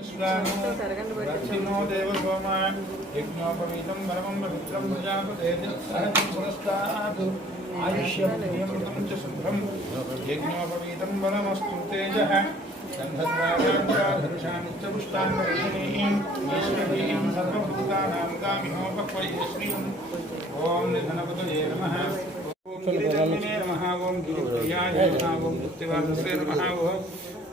दक्षिणो देवसोमा यज्ञोपवीतं परमं पवित्रं प्रजापते पुरस्तात् आयुष्यमृतं च शुभ्रं यज्ञोपवीतं बलमस्तु तेजः गन्धद्वाराञ्चाधरुषानित्यपुष्टाङ्गीं ईश्वरीं सर्वभूतानां गामिनोपक्वये श्रियं ॐ निधनपतये नमः ॐ गिरिधन्विने नमः ॐ गिरिप्रियाय नमः ॐ दुःखिवाससे नमः ॐ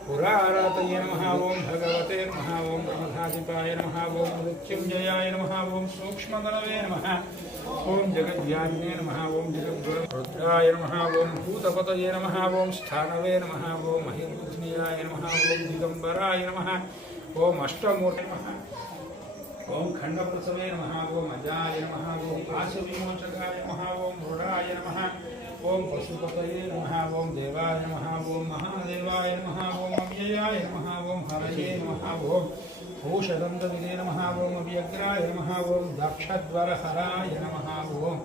पुरारातये नमः ॐ भगवते नमः ॐ प्रमथाधिपाय नमः ॐ मृत्युञ्जयाय नमः ॐ सूक्ष्मगणवे नमः ॐ जगद्व्यापिने नमः ॐ जगद्रुद्राय नमः ॐ भूतपतये नमः ॐ स्थानवे नमः ॐ महिबुद्धियाय नमः ॐ दिगम्बराय नमः ॐ अष्टमूर्ते नमः ॐ खण्डप्रसवे नमः ॐ अजाय नमः ॐ पाशविमोचकाय नमः ॐ मृडाय नमः ओम पशुपतये नमः ओम देवाय नमः ओम महादेवाय नमः ओम अव्ययाय नमः ओम हरये नमः ओम भूषगन्धविदे नमः ओम अव्यग्राय नमः ओम दक्षद्वरहराय नमः ओम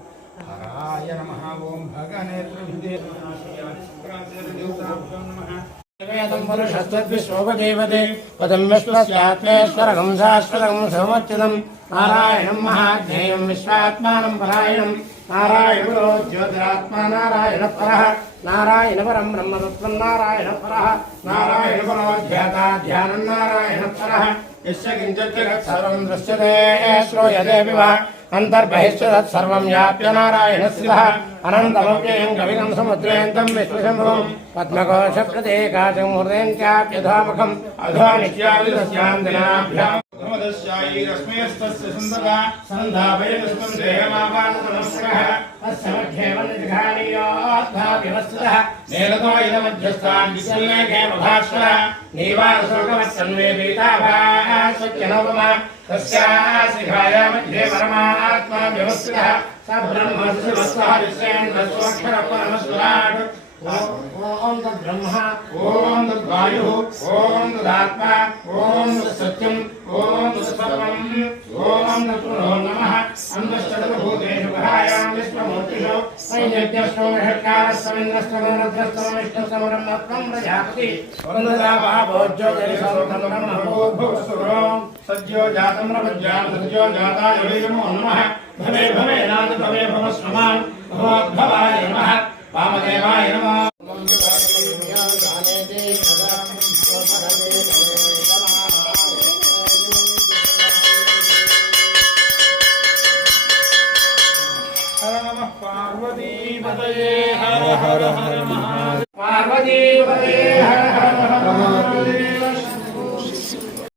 हराय नमः ओम भगनेत्रविदे नमः नमः वेदं पुरुषस्तद्विश्वोपदेवते पदं विश्वस्यात्मेश्वरगं शाश्वतं समर्चितं नारायणं महाज्ञेयं विश्वात्मानं परायणं नारायणो ज्योतिरात्मा नारायण परः नारायण परं ब्रह्मतत्त्वं नारायण परः नारायण परो ध्याता ध्यानं नारायण परः यस्य किञ्चित् जगत् सर्वं दृश्यते श्रूयते विवा अन्तर्बहिश्च तत्सर्वं व्याप्य नारायणस्थितः अनन्तमव्ययं कविगं समुद्रेऽन्तं विश्वशम्भुं पद्मकोशप्रदेकाशं हृदयं चाप्यधामुखम् अधो नित्याविदस्यां दिनाभ्याम् रश्मेस्तस्य सन्ददा सन्धापयस्तं देहमापानतमस्कः तस्य मध्ये वन्निघानीयोऽर्थाभिवस्तुतः नेलतो इदमध्यस्थान् विसल्लेखे मभास्वरः नीवारशोकवत्सन्वे पीताभाः स्वच्यनोपमा तस्याशिखाया मध्ये परमात्मा व्यवस्थितः स ब्रह्मशिवस्वः विश्वेन्द्रस्वक्षरपरमस्वराट् ओम तद्ब्रह्म ओम तद्वायुः ओम तदात्मा ओम तत्सत्यम् ओम तत्सर्वम् ओम तत्पुरो नमः अन्धश्चतुर्भूतेषु ग्रहायां विश्वमूर्तिषु संयज्ञस्तु षट्कारस्तमिन्द्रस्तु रुद्रस्तु विष्णुस्तु ब्रह्मत्वं प्रजापति वन्ददाभावोज्ज्योतिरिसौरभ्रह्मभूभुवसुरो सज्जो जातं प्रपज्यां सज्जो जाताय नमो नमः भवे भवे नाथ भवे भवस्वमान् भवोद्भवाय नमः वामदेवाय नमः।